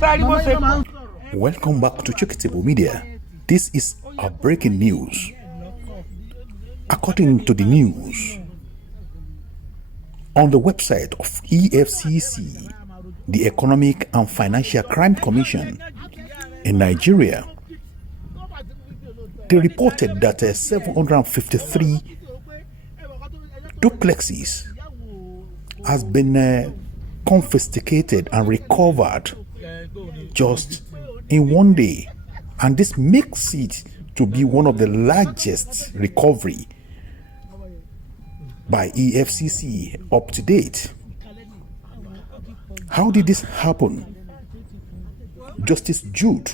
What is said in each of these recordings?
Welcome back to Checkable Media. This is our breaking news. According to the news, on the website of EFCC, the Economic and Financial Crime Commission in Nigeria, they reported that 753 duplexes has been confiscated and recovered just in one day, and this makes it to be one of the largest recovery by EFCC up to date. How did this happen? Justice Jude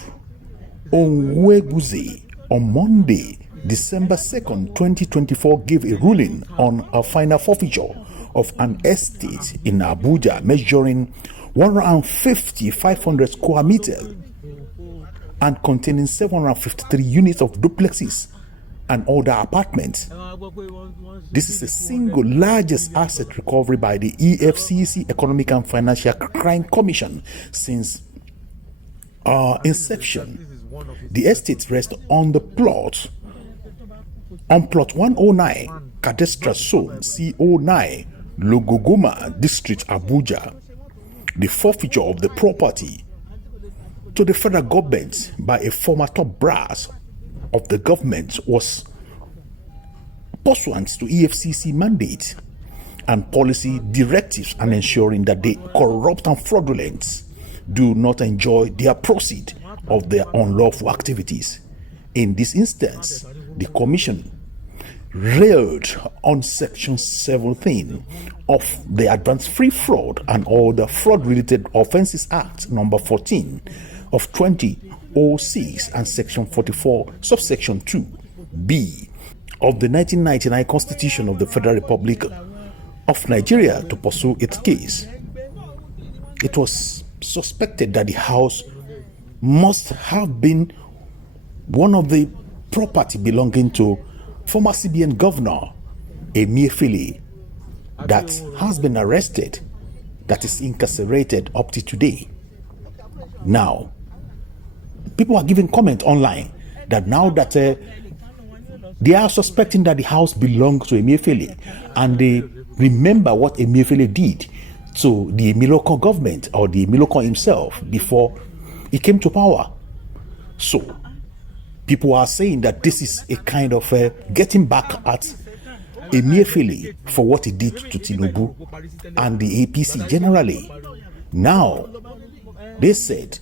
Onwuegbuzie on Monday, December 2nd, 2024, gave a ruling on a final forfeiture of an estate in Abuja measuring 150,500 square meters and containing 753 units of duplexes and other apartments. This is the single largest asset recovery by the EFCC, Economic and Financial Crime Commission, since inception. The estate rests on plot 109, Cadastral Zone, C09, Logogoma District, Abuja. The forfeiture of the property to the federal government by a former top brass of the government was pursuant to EFCC mandate and policy directives, and ensuring that the corrupt and fraudulent do not enjoy their proceeds of their unlawful activities. In this instance, the Commission railed on Section 17 of the Advanced Free Fraud and Other Fraud-Related Offences Act number 14 of 2006 and Section 44, subsection 2B of the 1999 Constitution of the Federal Republic of Nigeria to pursue its case. It was suspected that the house must have been one of the property belonging to former CBN Governor Emiefele that has been arrested, that is incarcerated up to today. Now, people are giving comment online that now that they are suspecting that the house belongs to Emiefele, and they remember what Emiefele did to the Emiloko government or the Emiloko himself before he came to power. So people are saying that this is a kind of getting back at Emiefele for what he did to Tinubu and the APC generally. Now, they said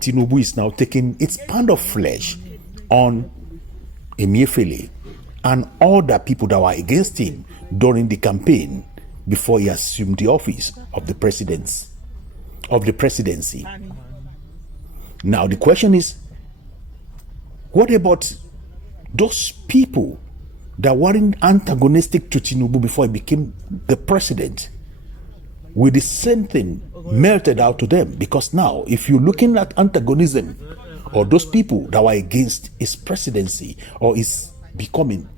Tinubu is now taking its pound of flesh on Emiefele and other people that were against him during the campaign before he assumed the office of the presidency. Now, the question is, what about those people that weren't antagonistic to Tinubu before he became the president? With the same thing melted out to them? Because now, if you're looking at antagonism or those people that were against his presidency or his becoming,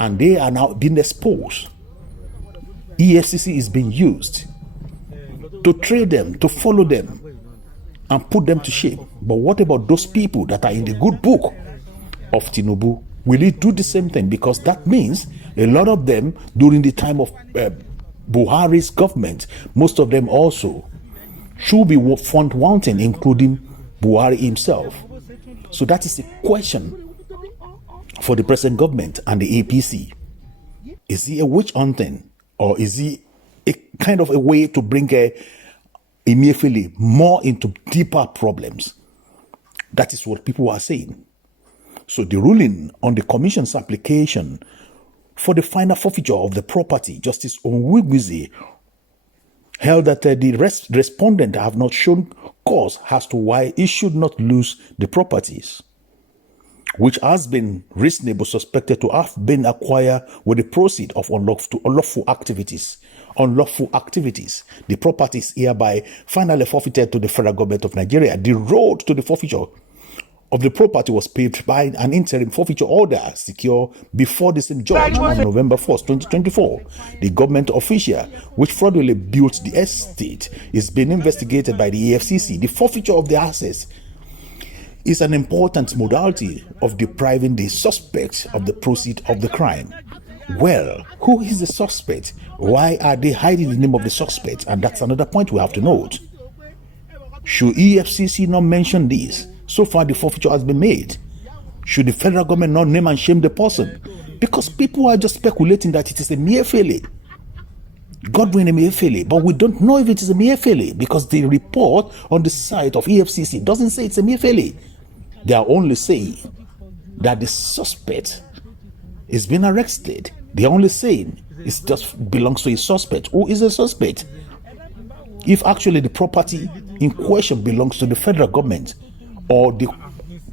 and they are now being exposed, EFCC is being used to trade them, to follow them, and put them to shame. But what about those people that are in the good book of Tinubu? Will it do the same thing? Because that means a lot of them during the time of Buhari's government, most of them also should be front wanting, including Buhari himself. So that is a question for the present government and the APC. Is he a witch hunting, or is he a kind of a way to bring Emiefele more into deeper problems? That is what people are saying. So the ruling on the commission's application for the final forfeiture of the property, Justice Onwuegbuzie held that the respondent have not shown cause as to why he should not lose the properties, which has been reasonably suspected to have been acquired with the proceeds of unlawful activities. The properties hereby finally forfeited to the federal government of Nigeria. The road to the forfeiture of the property was paid by an interim forfeiture order secured before the same judge on November 1st, 2024. The government official which fraudulently built the estate is being investigated by the Efcc. The forfeiture of the assets is an important modality of depriving the suspect of the proceeds of the crime. Well, who is the suspect? Why are they hiding the name of the suspect? And that's another point we have to note. Should EFCC not mention this? So far, the forfeiture has been made. Should the federal government not name and shame the person? Because people are just speculating that it is Emiefele, Godwin Emefiele, but we don't know if it is Emiefele because the report on the site of EFCC doesn't say it's Emiefele. They are only saying that the suspect is being arrested. They are only saying it just belongs to a suspect. Who is a suspect? If actually the property in question belongs to the federal government, or the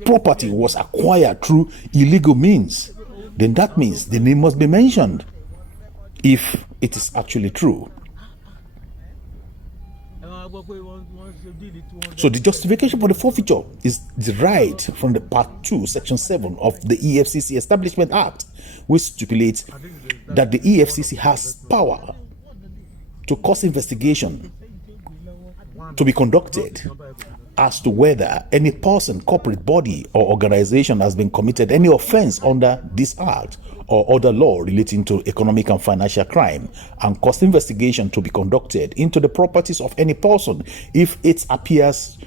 property was acquired through illegal means, then that means the name must be mentioned if it is actually true. So the justification for the forfeiture is derived from the Part 2, Section 7 of the EFCC Establishment Act, which stipulates that the EFCC has power to cause investigation to be conducted as to whether any person, corporate body, or organization has been committed any offense under this act or other law relating to economic and financial crime, and cause investigation to be conducted into the properties of any person if it appears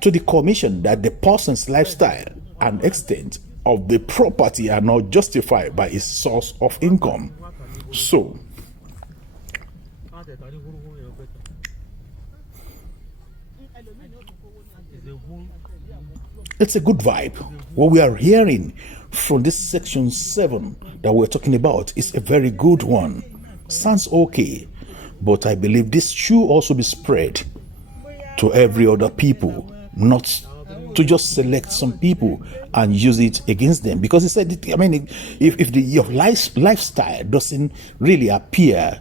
to the commission that the person's lifestyle and extent of the property are not justified by its source of income. So, it's a good vibe. What we are hearing from this Section 7 that we're talking about is a very good one. Sounds okay, but I believe this should also be spread to every other people, not to just select some people and use it against them. Because he said, if your lifestyle doesn't really appear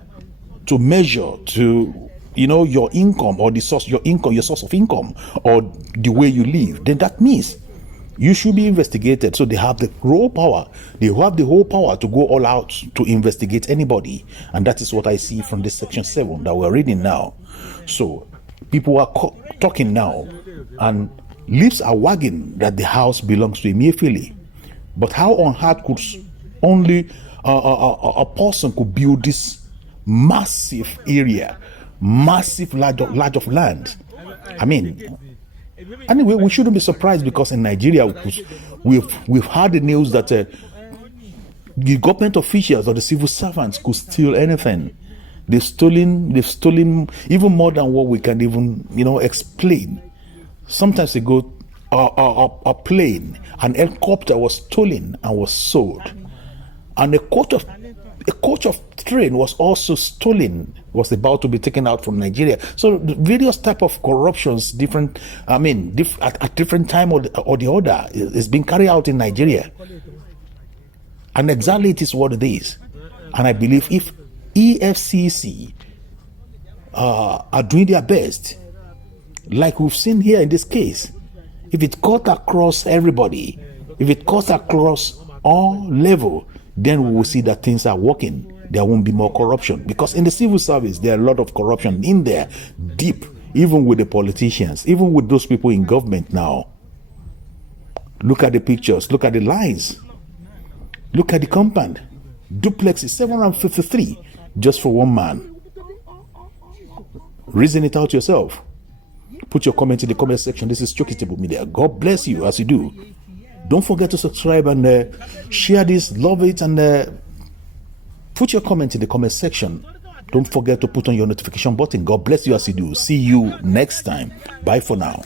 to measure to your income, or the source, your source of income, or the way you live, then that means you should be investigated. So they have the raw power. They have the whole power to go all out to investigate anybody. And that is what I see from this Section 7 that we're reading now. So people are talking now, and lips are wagging that the house belongs to Emiefele. But how on earth could only a person could build this massive area, massive large of land? Anyway, we shouldn't be surprised, because in Nigeria we've heard the news that the government officials or the civil servants could steal anything. They've stolen even more than what we can even explain. Sometimes they go a plane, an helicopter was stolen and was sold, and a coach of train was also stolen, was about to be taken out from Nigeria. So the various type of corruptions, at different time or the other, is being carried out in Nigeria, and exactly it is what it is. And I believe if EFCC are doing their best, like we've seen here in this case, if it cuts across everybody, if it cuts across all level, then we will see that things are working. There won't be more corruption, because in the civil service there are a lot of corruption in there, deep, even with the politicians, even with those people in government now. Look at the pictures, look at the lines, look at the compound. Duplexes 753 just for one man. Reason it out yourself. Put your comment in the comment section. This is Chokitable Media. God bless you as you do. Don't forget to subscribe and share this, love it, and put your comment in the comment section. Don't forget to put on your notification button. God bless you as you do. See you next time. Bye for now.